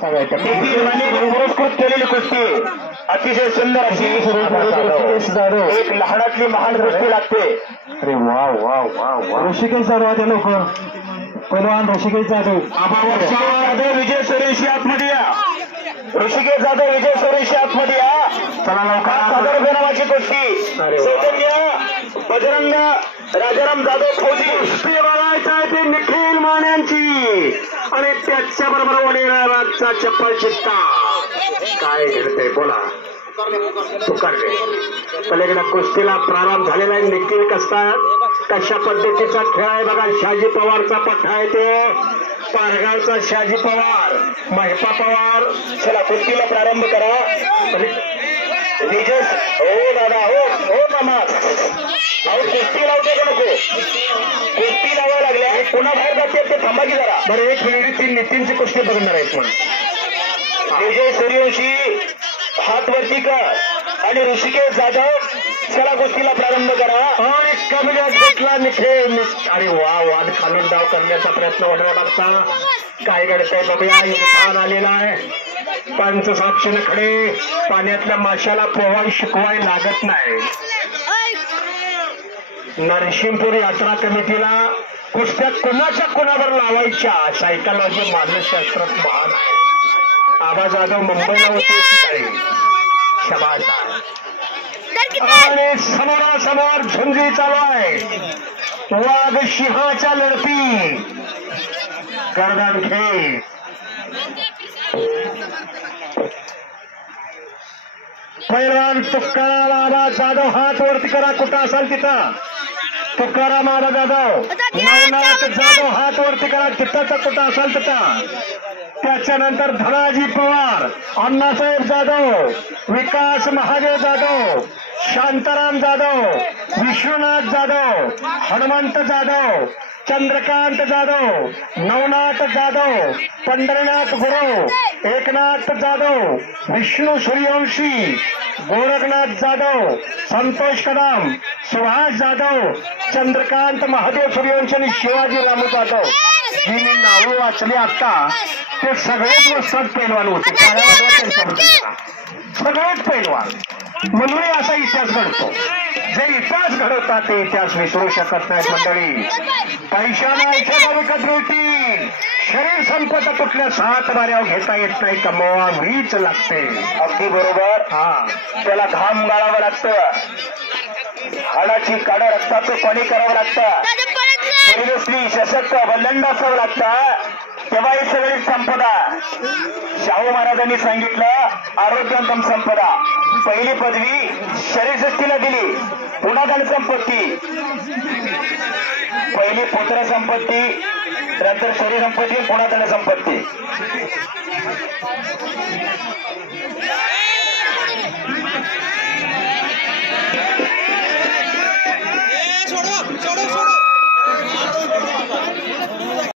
पुरस्कृत केलेली कुस्ती अतिशय सुंदर अशी एक लहानातली महान कुस्ती लागते। अरे वा वा वा वा ऋषिकेश जाधव लोक पैलवान ऋषिकेश जाधव विजय सुरेशी आतमध्ये या। ऋषिकेश जाधव विजय सुरेशी आतमध्ये या। चला लवकर सादर नावाची कुस्ती चैतन्य बजरंग राजाराम जाधव फौजी कुस्ती बघायचा आहे ते निखिल मान्यांची आणि त्याच्या बरोबर वडीलरावांचा चप्पल चित्ता काय घडतंय बोला तुकारले पलीकडे कुस्तीला प्रारंभ झालेला आहे। निखिल कशा पद्धतीचा खेळ आहे बघा। शहाजी पवारचा पठ्ठा आहे ते पारगावचा शहाजी पवार महिपा पवार। चला कुस्तीला प्रारंभ करा। विजय हो दादा हो मामा अहो कुस्ती लावते का नको कुस्ती लावायला लागल्या पुन्हा बाहेर जाते ते थांबा की जरा बरं। एक मिनिट ती नितीनची कुस्ती बघणार आहेत म्हणून विजय सूर्यवंशी हात वरती कर आणि ऋषिकेश जाधव चला कुस्तीला प्रारंभ करा। आणि कमी घेतला निखिल अरे वा वाद खालून डाव करण्याचा प्रयत्न होणार मागचा काय घडतंय बघूया। इरफान आलेला आहे पंच साक्षीने खडे पाण्यातल्या माशाला पोहाय शिकवाय लागत नाही। नरसिंहपूर यात्रा कमिटीला कुस्त्या कोणाच्या कोणावर लावायच्या सायकॉलॉजी मानसशास्त्रात महान आहे। आबा जाधव मुंबईला होते शबाज आणि समोरासमोर झुंजी चालू आहे। वाघ सिंहाच्या लढती गर्दन खेळ पैलवान तुकाराम आबा जाधव हात वरती करा कुठं असाल तिथं। तुकाराम आबा जाधव नवनाथ जाधव हात वरती करा तिथं कुठं असाल तिथं। त्याच्यानंतर धनाजी पवार अण्णासाहेब जाधव विकास महादेव जाधव शांताराम जाधव विश्वनाथ जाधव हनुमंत जाधव चंद्रकांत जाधव नवनाथ जाधव पंढरीनाथ गुरु एकनाथ जाधव विष्णू सूर्यवंशी गोरखनाथ जाधव संतोष कदम सुभाष जाधव चंद्रकांत महादेव सूर्यवंशी आणि शिवाजी रामू जाधव जी मी नावं वाचली आता ते सगळेच वस्तात पैलवान होते। सगळेच पैलवान म्हणून असा इतिहास घडतो। जे इतिहास घडवतात ते इतिहास विसरू शकत नाहीत मंडळी। पैशाला ऐशाला विकत मिळतील शरीर संपत कुठल्या 7 बाऱ्यावर घेता येत नाही कमवावीच लागते। अगदी बरोबर हा त्याला घाम गाळावं लागतं हाडाची काढ रक्ताचं पाणी करावं लागतं निर्व्यसनी सशक्त बलंड असावं लागतं तेव्हा ही सगळी संपदा। शाहू महाराजांनी सांगितलं आरोग्यंतम संपदा। पहिली पदवी शरीरसृष्टीला दिली पुन्हा धन संपत्ती पहिली पुत्र संपत्ती नंतर शरीर संपत्ती पुन्हा धन संपत्ती।